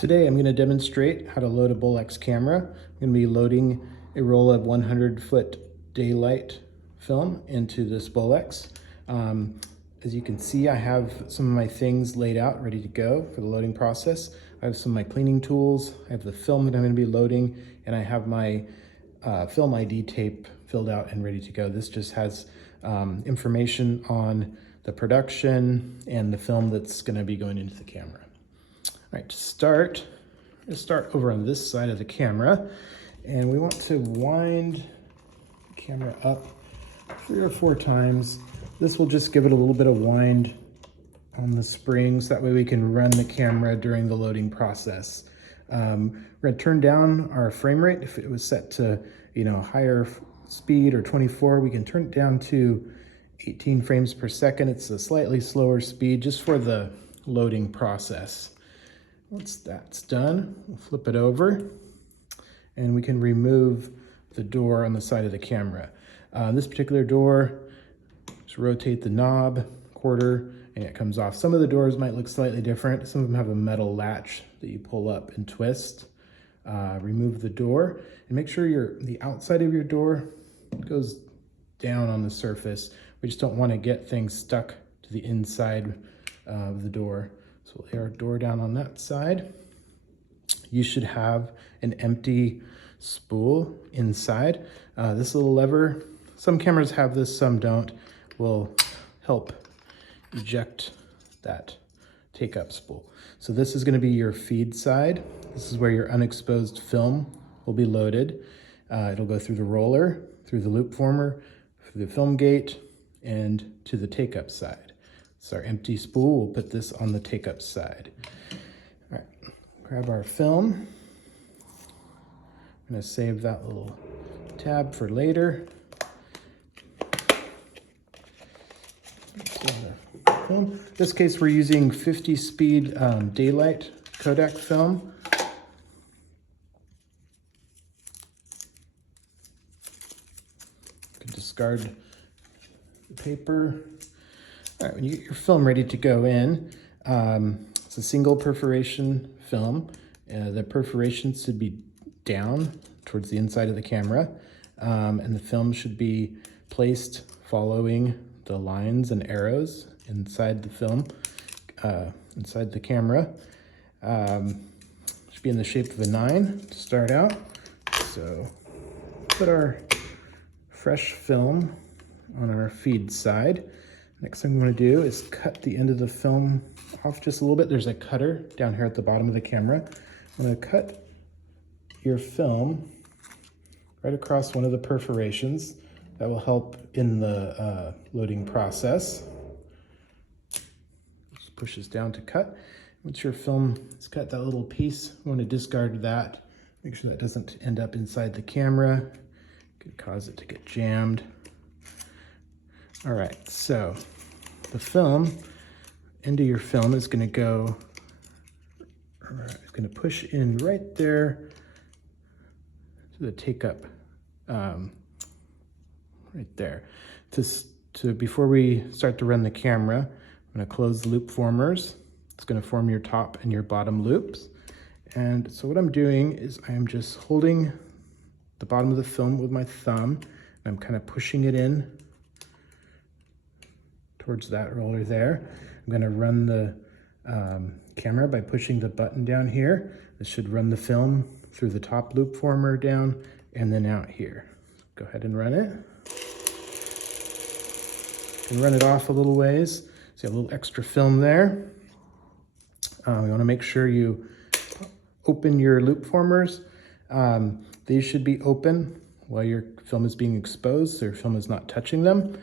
Today I'm going to demonstrate how to load a Bolex camera. I'm going to be loading a roll of 100-foot daylight film into this Bolex. As you can see, I have some of my things laid out, ready to go for the loading process. I have some of my cleaning tools, I have the film that I'm going to be loading, and I have my film ID tape filled out and ready to go. This just has information on the production and the film that's going to be going into the camera. All right, to start, let's start over on this side of the camera, and we want to wind the camera up 3 or 4 times. This will just give it a little bit of wind on the springs. That way we can run the camera during the loading process. We're going to turn down our frame rate. If it was set to, higher speed or 24, we can turn it down to 18 frames per second. It's a slightly slower speed just for the loading process. Once that's done, we'll flip it over and we can remove the door on the side of the camera. This particular door, just rotate the knob, quarter, and it comes off. Some of the doors might look slightly different. Some of them have a metal latch that you pull up and twist. Remove the door and make sure the outside of your door goes down on the surface. We just don't want to get things stuck to the inside of the door. So we'll lay our door down on that side. You should have an empty spool inside. This little lever, some cameras have this, some don't, will help eject that take-up spool. So this is going to be your feed side. This is where your unexposed film will be loaded. It'll go through the roller, through the loop former, through the film gate, and to the take-up side. So our empty spool, we'll put this on the take-up side. All right, grab our film. I'm gonna save that little tab for later. In this case, we're using 50 speed daylight Kodak film. You can discard the paper. All right, when you get your film ready to go in, it's a single perforation film. The perforation should be down towards the inside of the camera, and the film should be placed following the lines and arrows inside the film, inside the camera. Should be in the shape of a 9 to start out. So put our fresh film on our feed side. Next thing I'm going to do is cut the end of the film off just a little bit. There's a cutter down here at the bottom of the camera. I'm going to cut your film right across one of the perforations. That will help in the loading process. Just push this down to cut. Once your film is cut, that little piece, we want to discard that. Make sure that doesn't end up inside the camera. It could cause it to get jammed. All right, so the film, end of your film is going to go, it's going to push in right there to the take-up, right there. Before we start to run the camera, I'm going to close the loop formers. It's going to form your top and your bottom loops. And so what I'm doing is I'm just holding the bottom of the film with my thumb, and I'm kind of pushing it in towards that roller there. I'm going to run the camera by pushing the button down here. This should run the film through the top loop former down and then out here. Go ahead and run it. You can run it off a little ways. See a little extra film there. We want to make sure you open your loop formers. These should be open while your film is being exposed, so your film is not touching them.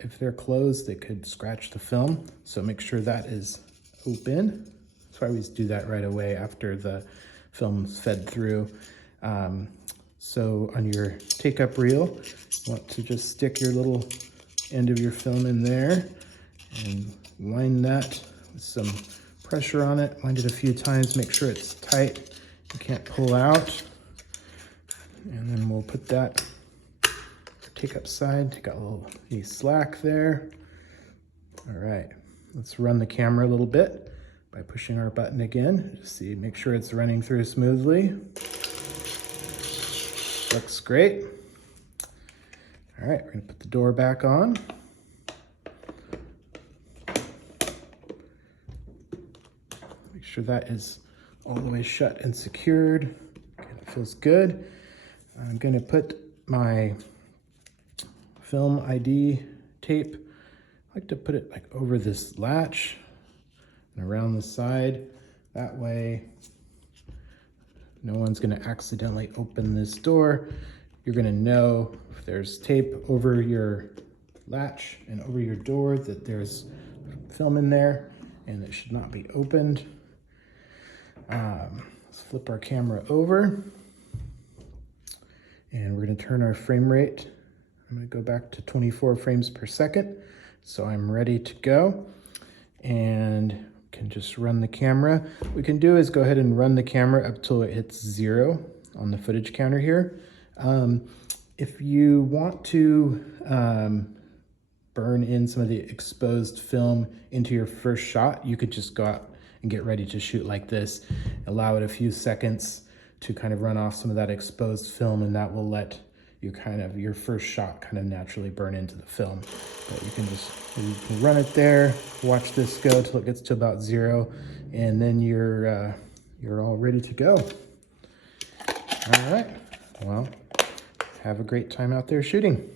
If they're closed, they could scratch the film, so make sure that is open. That's why we do that right away after the film's fed through. So on your take-up reel, you want to just stick your little end of your film in there and wind that with some pressure on it. Wind it a few times, make sure it's tight. You can't pull out. And then we'll put that take-up side, take out a little slack there. All right, let's run the camera a little bit. by pushing our button again. Just see, make sure it's running through smoothly. Looks great. All right, we're gonna put the door back on. Make sure that is all the way shut and secured. Okay, that feels good. I'm gonna put my film ID tape, I like to put it like over this latch and around the side. That way, no one's gonna accidentally open this door. You're gonna know if there's tape over your latch and over your door that there's film in there and it should not be opened. Let's flip our camera over and we're gonna turn our frame rate. I'm gonna go back to 24 frames per second. So I'm ready to go and can just run the camera. What we can do is go ahead and run the camera up till it hits 0 on the footage counter here. If you want to burn in some of the exposed film into your first shot, you could just go out and get ready to shoot like this. Allow it a few seconds to kind of run off some of that exposed film, and that will let your first shot kind of naturally burn into the film. But you can run it there, watch this go till it gets to about 0, and then you're all ready to go. All right, well, have a great time out there shooting.